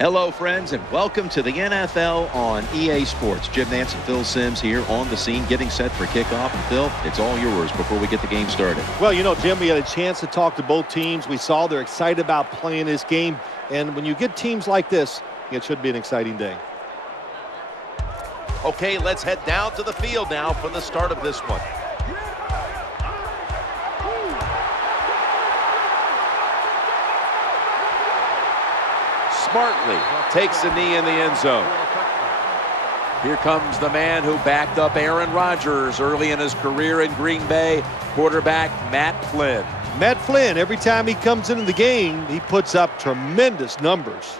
Hello, friends, and welcome to the NFL on EA Sports. Jim Nance and Phil Simms here on the scene, getting set for kickoff. And Phil, it's all yours before we get the game started. Well, you know, Jim, we had a chance to talk to both teams. We saw they're excited about playing this game. And when you get teams like this, it should be an exciting day. Okay, let's head down to the field now for the start of this one. Smartly takes a knee in the end zone. Here comes the man who backed up Aaron Rodgers early in his career in Green Bay, quarterback Matt Flynn. Matt Flynn, every time he comes into the game, he puts up tremendous numbers.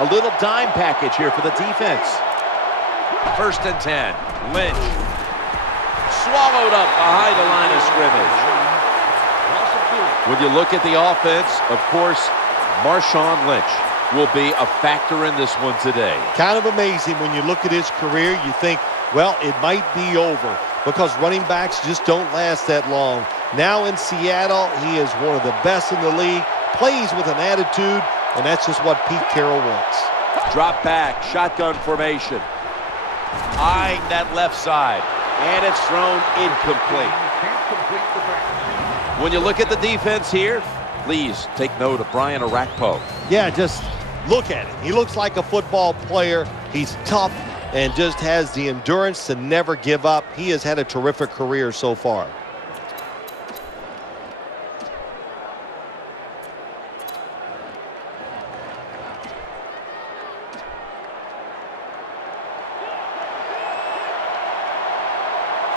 A little dime package here for the defense. 1st and 10. Lynch. Swallowed up behind the line of scrimmage. When you look at the offense, of course, Marshawn Lynch will be a factor in this one today. Kind of amazing when you look at his career, you think, well, it might be over because running backs just don't last that long. Now in Seattle, he is one of the best in the league, plays with an attitude, and that's just what Pete Carroll wants. Drop back, shotgun formation. Eyeing that left side, and it's thrown incomplete. When you look at the defense here, please take note of Brian Orakpo. Yeah, just look at him. He looks like a football player. He's tough and just has the endurance to never give up. He has had a terrific career so far.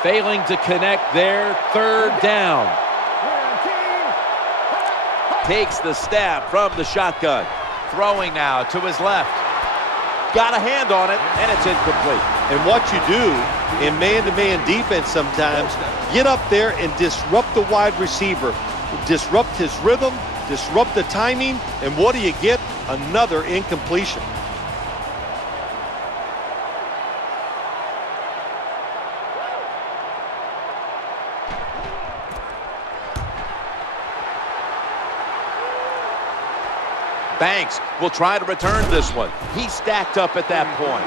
Failing to connect there, 3rd down. Takes the snap from the shotgun. Throwing now to his left. Got a hand on it, and it's incomplete. And what you do in man-to-man defense sometimes, get up there and disrupt the wide receiver. Disrupt his rhythm, disrupt the timing, and what do you get? Another incompletion. Banks will try to return this one. He stacked up at that point.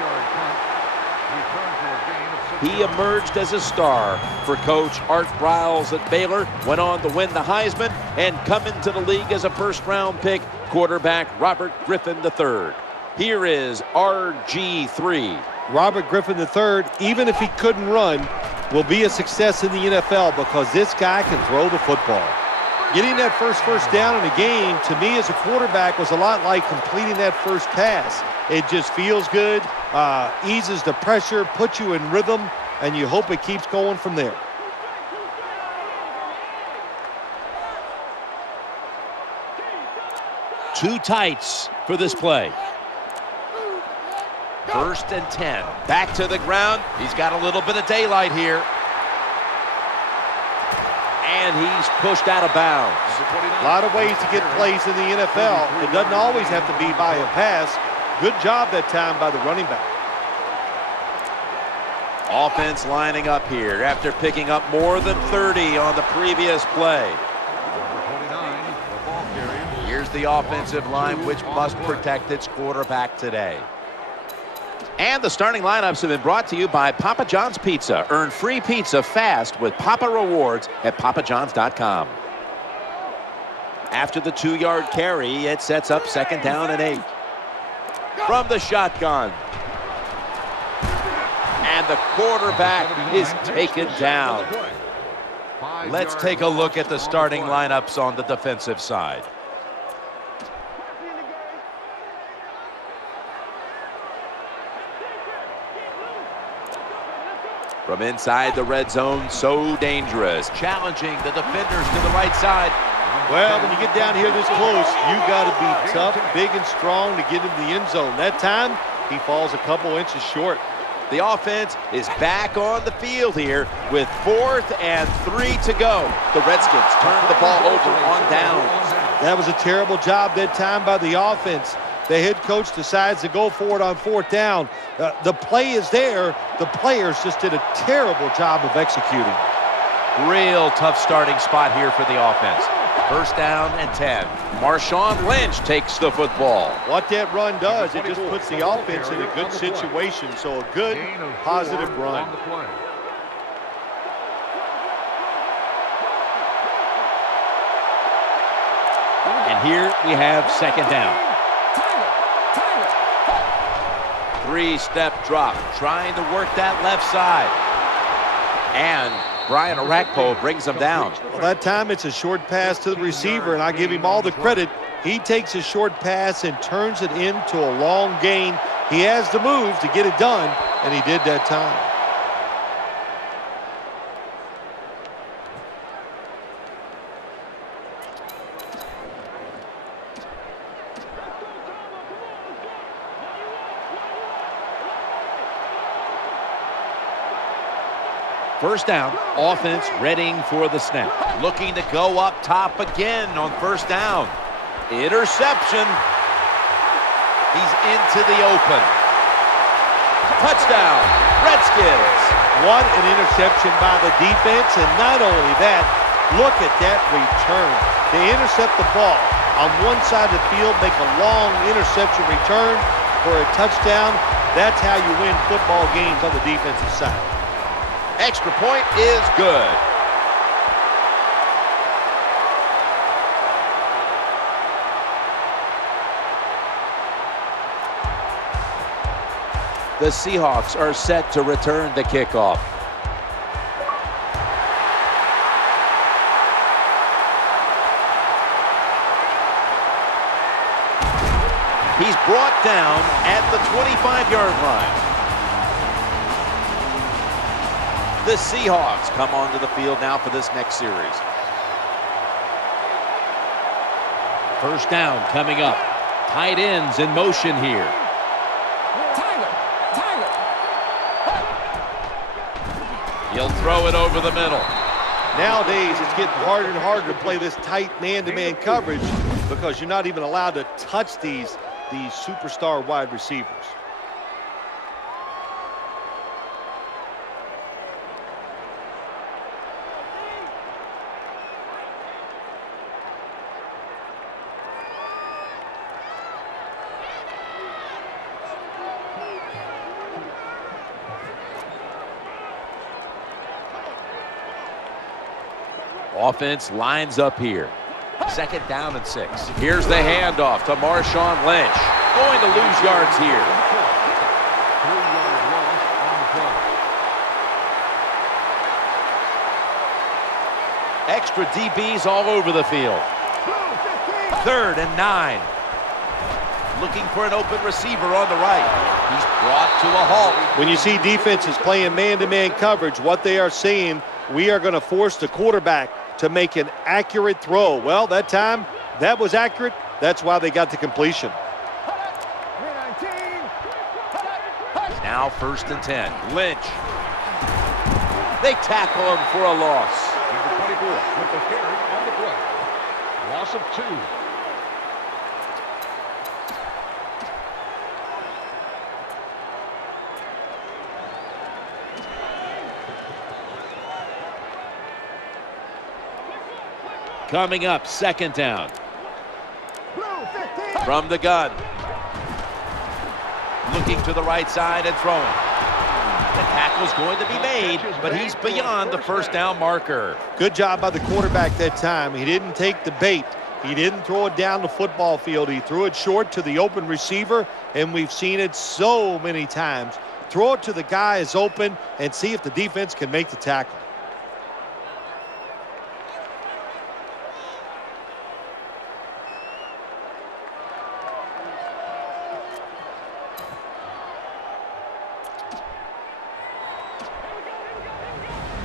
He emerged as a star for Coach Art Briles at Baylor, went on to win the Heisman, and come into the league as a 1st-round pick, quarterback Robert Griffin III. Here is RG3. Robert Griffin III, even if he couldn't run, will be a success in the NFL because this guy can throw the football. Getting that first down in a game, to me as a quarterback, was a lot like completing that first pass. It just feels good, eases the pressure, puts you in rhythm, and you hope it keeps going from there. Two tights for this play. 1st and 10. Back to the ground. He's got a little bit of daylight here. And he's pushed out of bounds. A lot of ways to get plays in the NFL. It doesn't always have to be by a pass. Good job that time by the running back. Offense lining up here after picking up more than 30 on the previous play. Here's the offensive line, which must protect its quarterback today. And the starting lineups have been brought to you by Papa John's Pizza. Earn free pizza fast with Papa Rewards at papajohns.com. After the 2-yard carry, it sets up 2nd down and 8. From the shotgun. And the quarterback is taken down. Let's take a look at the starting lineups on the defensive side. From inside the red zone, so dangerous. Challenging the defenders to the right side. Well, when you get down here this close, you got to be tough, big, and strong to get into the end zone. That time, he falls a couple inches short. The offense is back on the field here with 4th and 3 to go. The Redskins turn the ball over on downs. That was a terrible job that time by the offense. The head coach decides to go for it on 4th down. The play is there. The players just did a terrible job of executing. Real tough starting spot here for the offense. 1st down and 10. Marshawn Lynch takes the football. What that run does, it just puts the offense in a good situation. So a good, positive run. And here we have 2nd down. 3-step drop, trying to work that left side. And Brian Orakpo brings him down. Well, that time it's a short pass to the receiver, and I give him all the credit. He takes a short pass and turns it into a long gain. He has the move to get it done, and he did that time. First down, offense readying for the snap. Looking to go up top again on 1st down. Interception. He's into the open. Touchdown, Redskins. What an interception by the defense, and not only that, look at that return. They intercept the ball on one side of the field, make a long interception return for a touchdown. That's how you win football games on the defensive side. Extra point is good. The Seahawks are set to return the kickoff. He's brought down at the 25-yard line. The Seahawks come onto the field now for this next series. 1st down coming up. Tight ends in motion here. He'll throw it over the middle. Nowadays, it's getting harder and harder to play this tight man-to-man coverage because you're not even allowed to touch these superstar wide receivers. Offense lines up here. 2nd down and 6. Here's the handoff to Marshawn Lynch. Going to lose yards here. Extra DBs all over the field. 3rd and 9. Looking for an open receiver on the right. He's brought to a halt. When you see defenses playing man-to-man coverage, what they are saying, we are going to force the quarterback to make an accurate throw. Well, that time, that was accurate. That's why they got the completion. Now 1st and 10. Lynch. They tackle him for a loss. Number 24 with the carry on the play. Loss of 2. Coming up, 2nd down. From the gun. Looking to the right side and throwing. The tackle's going to be made, but he's beyond the 1st down marker. Good job by the quarterback that time. He didn't take the bait. He didn't throw it down the football field. He threw it short to the open receiver, and we've seen it so many times. Throw it to the guy is open and see if the defense can make the tackle.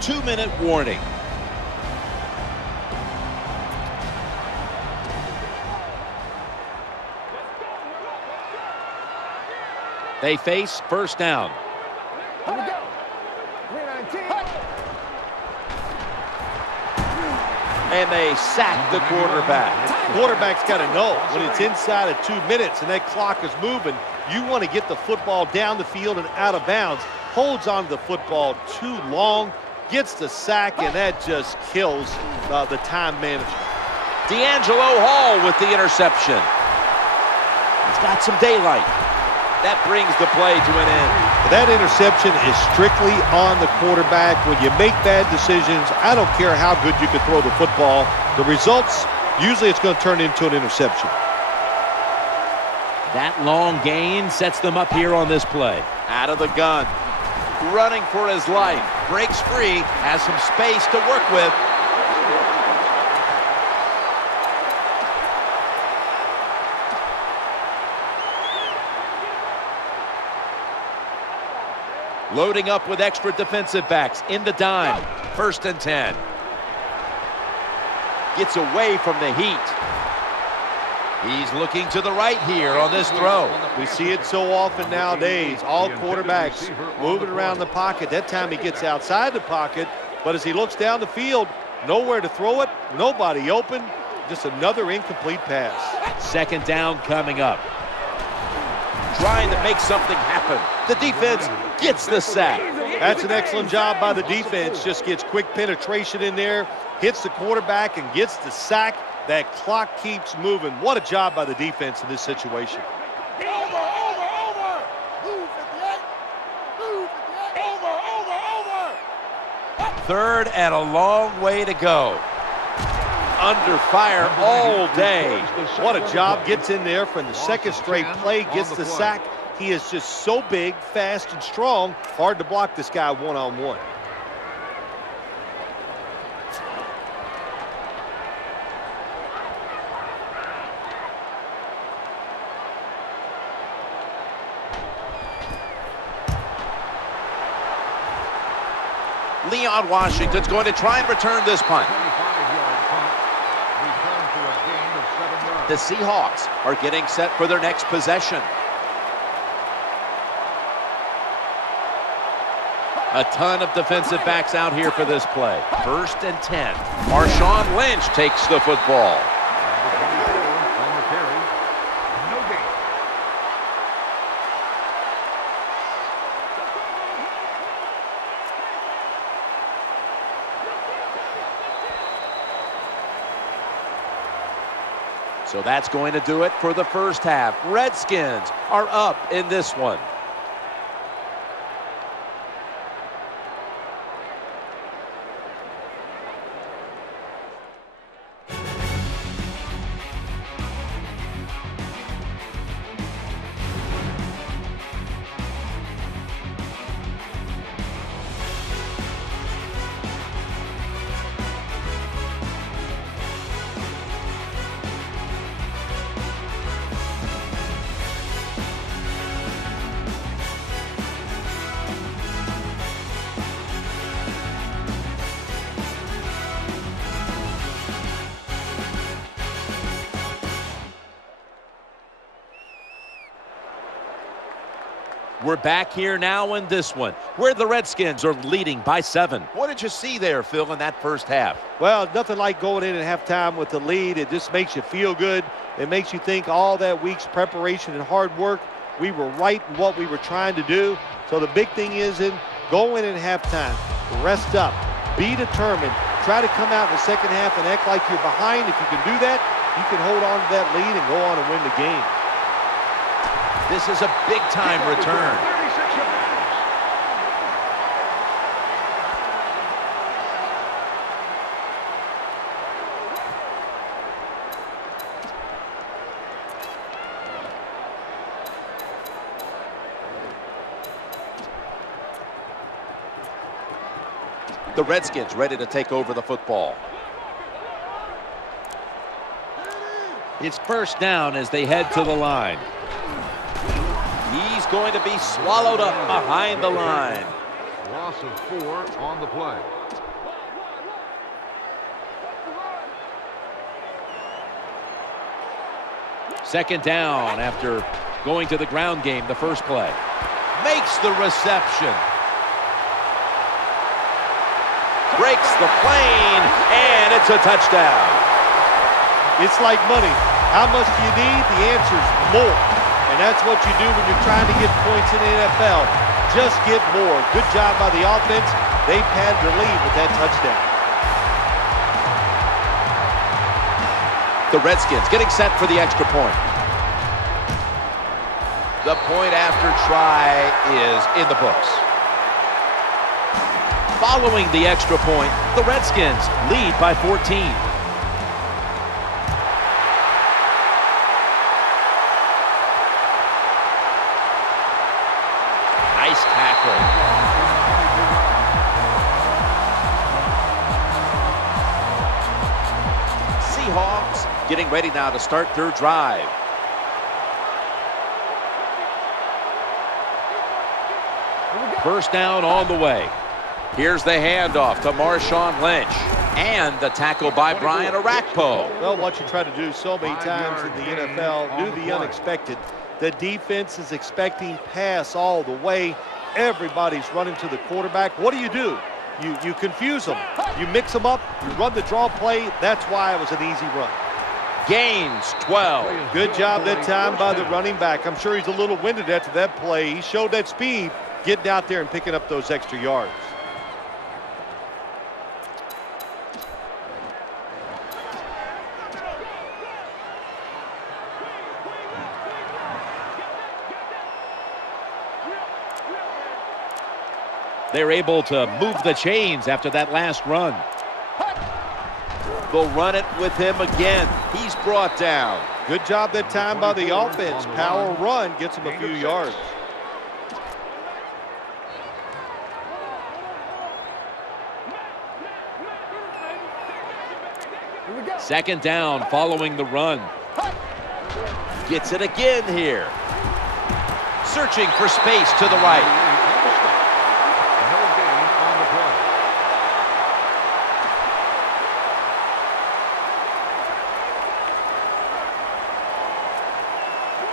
Two-minute warning. They face 1st down. Here we go. 319. And they sack the quarterback. Quarterback's got to know when it's inside of 2 minutes and that clock is moving, you want to get the football down the field and out of bounds. Holds on to the football too long, gets the sack, and that just kills the time management. D'Angelo Hall with the interception. He's got some daylight. That brings the play to an end. That interception is strictly on the quarterback. When you make bad decisions, I don't care how good you can throw the football. The results, usually it's going to turn into an interception. That long gain sets them up here on this play. Out of the gun. Running for his life. Breaks free. Has some space to work with. Loading up with extra defensive backs in the dime. 1st and 10. Gets away from the heat. He's looking to the right here on this throw. We see it so often nowadays. All quarterbacks moving around the pocket. That time he gets outside the pocket, but as he looks down the field, nowhere to throw it, nobody open, just another incomplete pass. 2nd down coming up. Trying to make something happen. The defense gets the sack. That's an excellent job by the defense. Just gets quick penetration in there, hits the quarterback and gets the sack. That clock keeps moving. What a job by the defense in this situation. Third and a long way to go. Under fire all day. What a job. Gets in there from the 2nd straight play, gets the sack. He is just so big, fast, and strong. Hard to block this guy one-on-one. Leon Washington's going to try and return this punt. The Seahawks are getting set for their next possession. A ton of defensive backs out here for this play. 1st and 10. Marshawn Lynch takes the football. So that's going to do it for the 1st half. Redskins are up in this one. We're back here now in this one, where the Redskins are leading by 7. What did you see there, Phil, in that 1st half? Well, nothing like going in at halftime with the lead. It just makes you feel good. It makes you think all that week's preparation and hard work, we were right in what we were trying to do. So the big thing is go in at halftime, rest up, be determined, try to come out in the 2nd half and act like you're behind. If you can do that, you can hold on to that lead and go on and win the game. This is a big-time return. The Redskins ready to take over the football. It's 1st down as they head to the line. He's going to be swallowed up behind the line. Loss of 4 on the play. Second down after going to the ground game the first play. Makes the reception. breaks the plane, and it's a touchdown. It's like money. How much do you need? The answer is more. And that's what you do when you're trying to get points in the NFL. Just get more. Good job by the offense. They padded the lead with that touchdown. The Redskins getting set for the extra point. The point after try is in the books. Following the extra point, the Redskins lead by 14. Nice tackle. Seahawks getting ready now to start their drive. First down on the way. Here's the handoff to Marshawn Lynch. And the tackle by Brian Arakpo. Well, what you try to do so many times in the NFL, do the unexpected. The defense is expecting pass all the way. Everybody's running to the quarterback. What do? You confuse them. You mix them up. You run the draw play. That's why it was an easy run. Gains 12. Good job that time by the running back. I'm sure he's a little winded after that play. He showed that speed, getting out there and picking up those extra yards. They're able to move the chains after that last run. They'll run it with him again. He's brought down. Good job that time by the offense. Power run gets him a few yards. Second down following the run. Gets it again here. Searching for space to the right.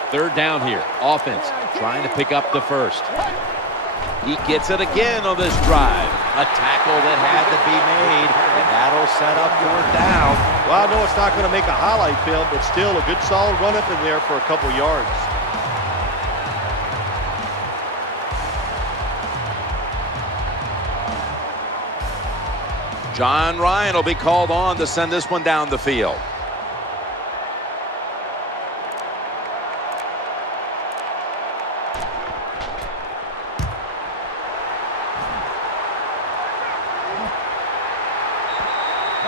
Third down here. Offense trying to pick up the first. He gets it again on this drive. A tackle that had to be made, and that'll set up fourth down. Well, I know it's not going to make a highlight film, but still a good solid run up in there for a couple yards. John Ryan will be called on to send this one down the field.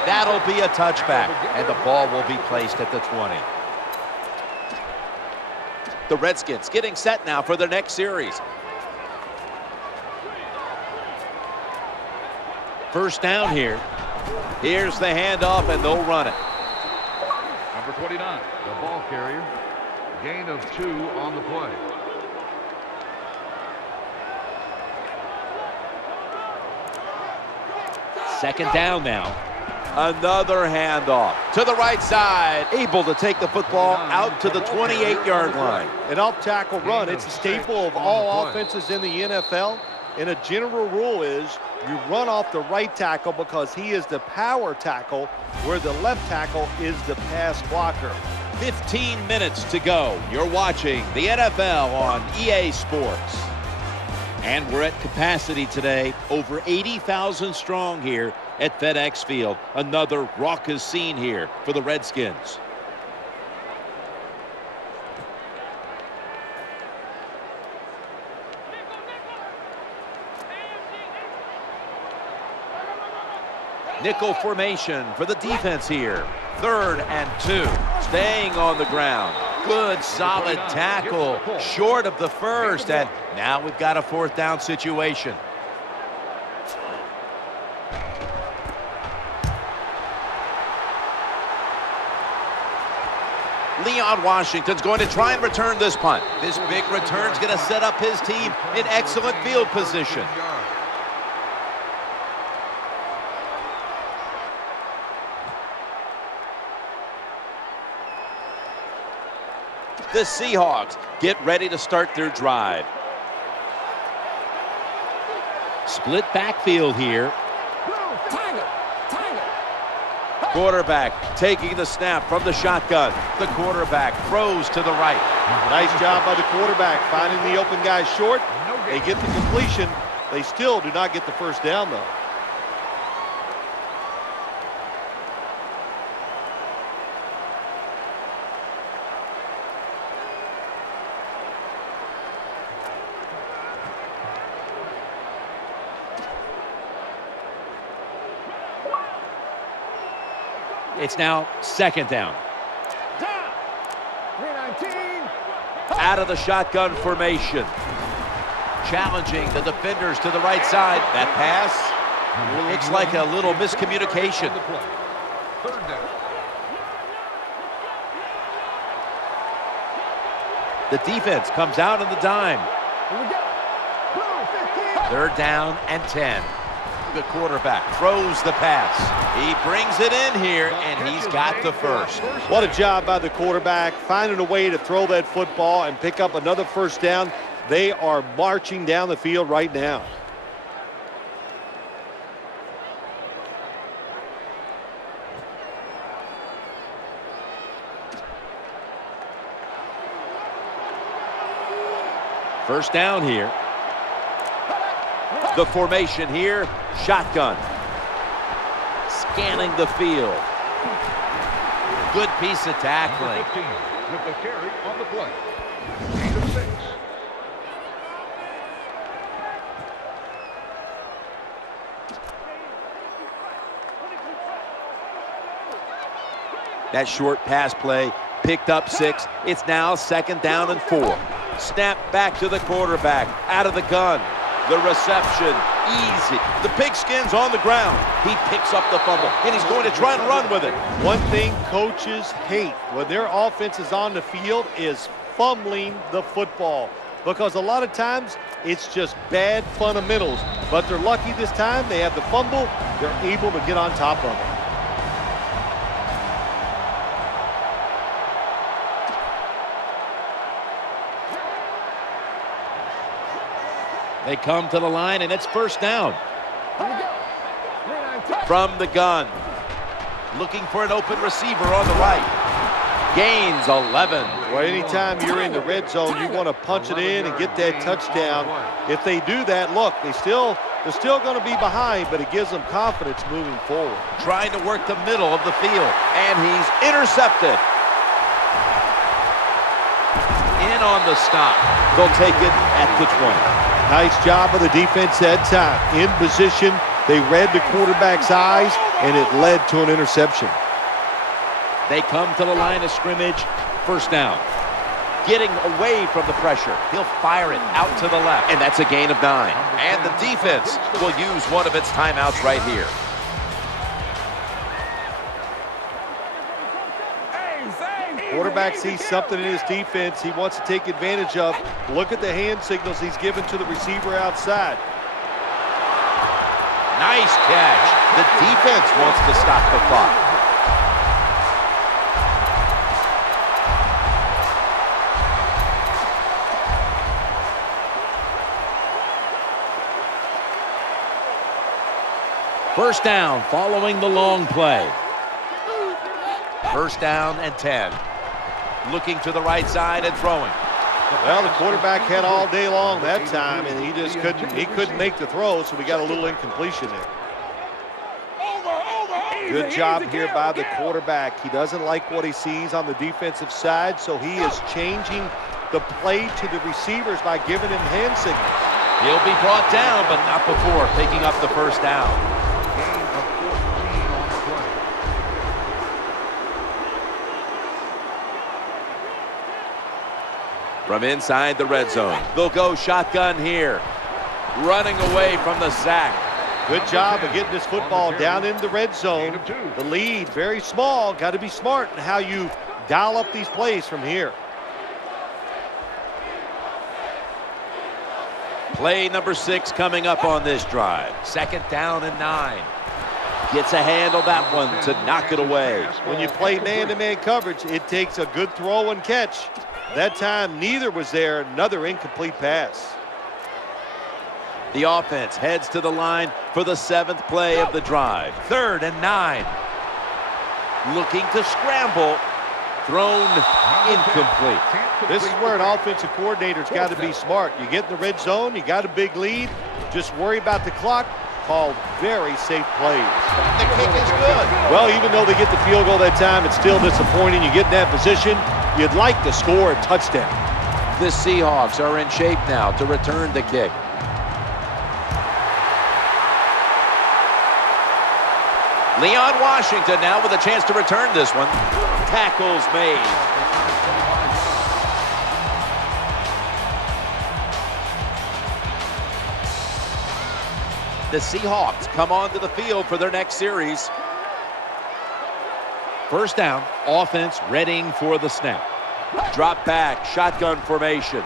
That'll be a touchback, and the ball will be placed at the 20. The Redskins getting set now for their next series. First down here. Here's the handoff, and they'll run it. Number 29, the ball carrier. Gain of 2 on the play. Second down now. Another handoff to the right side. Able to take the football out to the 28-yard line. An off-tackle run. It's a staple of all offenses in the NFL. And a general rule is you run off the right tackle because he is the power tackle, where the left tackle is the pass blocker. 15 minutes to go. You're watching the NFL on EA Sports. And we're at capacity today, over 80,000 strong here at FedEx Field. Another raucous scene here for the Redskins. Nickel formation for the defense here. 3rd and 2. Staying on the ground. Good, solid tackle. Short of the first, and now we've got a 4th down situation. Leon Washington's going to try and return this punt. This big return's going to set up his team in excellent field position. The Seahawks get ready to start their drive. Split backfield here. Quarterback taking the snap from the shotgun. The quarterback throws to the right. Nice job by the quarterback finding the open guy short. They get the completion. They still do not get the first down, though. It's now second down. Out of the shotgun formation. Challenging the defenders to the right side. That pass looks like a little miscommunication. Third down. The defense comes out on the dime. Third down and 10. The quarterback throws the pass. He brings it in here, and he's got the first. What a job by the quarterback, finding a way to throw that football and pick up another first down. They are marching down the field right now. First down here. The formation here, shotgun. Scanning the field. Good piece of tackling. 15 with the carry on the play. Gain of 6. That short pass play picked up 6. It's now second down and 4. Snap back to the quarterback, out of the gun. The reception, easy. The pigskin's on the ground. He picks up the fumble, and he's going to try and run with it. One thing coaches hate when their offense is on the field is fumbling the football, because a lot of times it's just bad fundamentals. But they're lucky this time. They have the fumble. They're able to get on top of it. They come to the line, and it's first down. From the gun. Looking for an open receiver on the right. Gains 11. Well, anytime you're in the red zone, you want to punch it in and get that touchdown. If they do that, look, they're still going to be behind, but it gives them confidence moving forward. Trying to work the middle of the field, and he's intercepted. In on the stop. They'll take it at the 20. Nice job of the defense that time. In position, they read the quarterback's eyes, and it led to an interception. They come to the line of scrimmage. First down. Getting away from the pressure. He'll fire it out to the left, and that's a gain of 9. And the defense will use one of its timeouts right here. Quarterback sees something in his defense he wants to take advantage of. Look at the hand signals he's given to the receiver outside. Nice catch. The defense wants to stop the clock. First down following the long play. First down and 10. Looking to the right side and throwing. Well, the quarterback had all day long that time, and he just couldn't make the throw, so we got a little incompletion there. Good job here by the quarterback. He doesn't like what he sees on the defensive side, so he is changing the play to the receivers by giving him hand signals. He'll be brought down, but not before picking up the first down. Gain of 14 on the play. From inside the red zone, they'll go shotgun here. Running away from the sack. Good job of getting this football down in the red zone. The lead, very small. Got to be smart in how you dial up these plays from here. Play number 6 coming up on this drive. Second down and 9. Gets a hand on that one to knock it away. When you play man-to-man coverage, it takes a good throw and catch. That time, neither was there. Another incomplete pass. The offense heads to the line for the 7th play of the drive. Third and 9. looking to scramble. Thrown incomplete. This is where an offensive coordinator's got to be smart. You get in the red zone, you got a big lead, just worry about the clock. Call very safe plays. The kick is good. Well, even though they get the field goal that time, it's still disappointing. You get in that position, you'd like to score a touchdown. The Seahawks are in shape now to return the kick. Leon Washington now with a chance to return this one. Tackles made. The Seahawks come onto the field for their next series. First down, offense readying for the snap. Drop back, shotgun formation.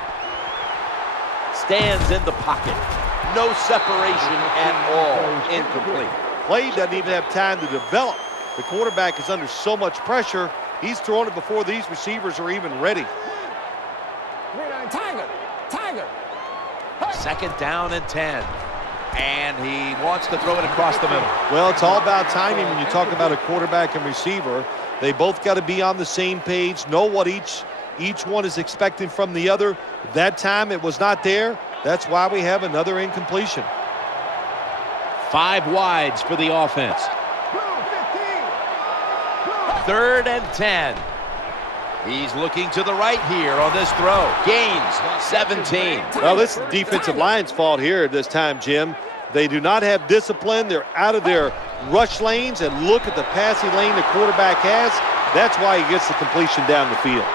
Stands in the pocket. No separation at all. Incomplete. Play doesn't even have time to develop. The quarterback is under so much pressure, he's throwing it before these receivers are even ready. Tiger. Second down and 10. And he wants to throw it across the middle. Well, it's all about timing when you talk about a quarterback and receiver. They both got to be on the same page, know what each one is expecting from the other. That time it was not there. That's why we have another incompletion. 5 wides for the offense. Third and 10. He's looking to the right here on this throw. Gains 17. Well, this is defensive line's fault here this time, Jim. They do not have discipline. They're out of their rush lanes, and look at the passing lane the quarterback has. That's why he gets the completion down the field.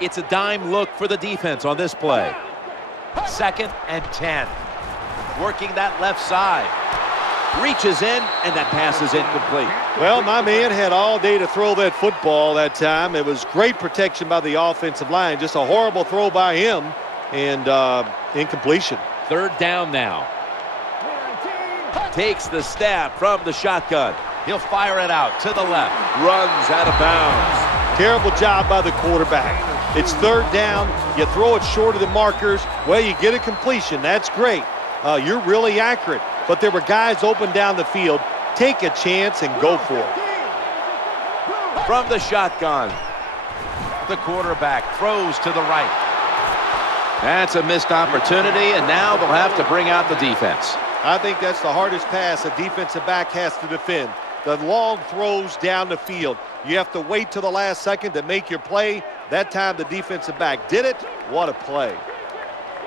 It's a dime look for the defense on this play. Second and 10. Working that left side. Reaches in, and that pass is incomplete. Well, my man had all day to throw that football that time. It was great protection by the offensive line. Just a horrible throw by him, and incompletion. Third down now. Takes the snap from the shotgun. He'll fire it out to the left. Runs out of bounds. Terrible job by the quarterback. It's third down. You throw it short of the markers. Well, you get a completion. That's great. You're really accurate. But there were guys open down the field. Take a chance and go for it. From the shotgun, the quarterback throws to the right. That's a missed opportunity, and now they'll have to bring out the defense. I think that's the hardest pass a defensive back has to defend. The long throws down the field. You have to wait till the last second to make your play. That time the defensive back did it. What a play.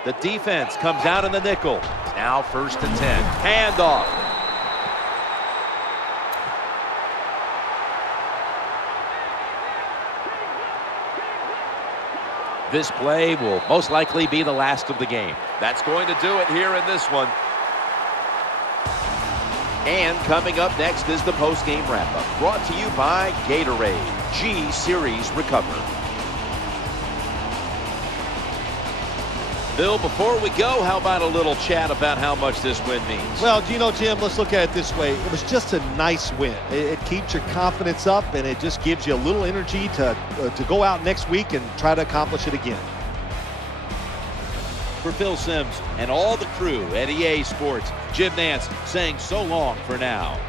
The defense comes out in the nickel. Now first and 10. Handoff. This play will most likely be the last of the game. That's going to do it here in this one. And coming up next is the post-game wrap-up, brought to you by Gatorade. G-Series Recover. Bill, before we go, how about a little chat about how much this win means? Well, you know, Jim, let's look at it this way. It was just a nice win. It keeps your confidence up, and it just gives you a little energy to go out next week and try to accomplish it again. For Phil Simms and all the crew at EA Sports, Jim Nance saying so long for now.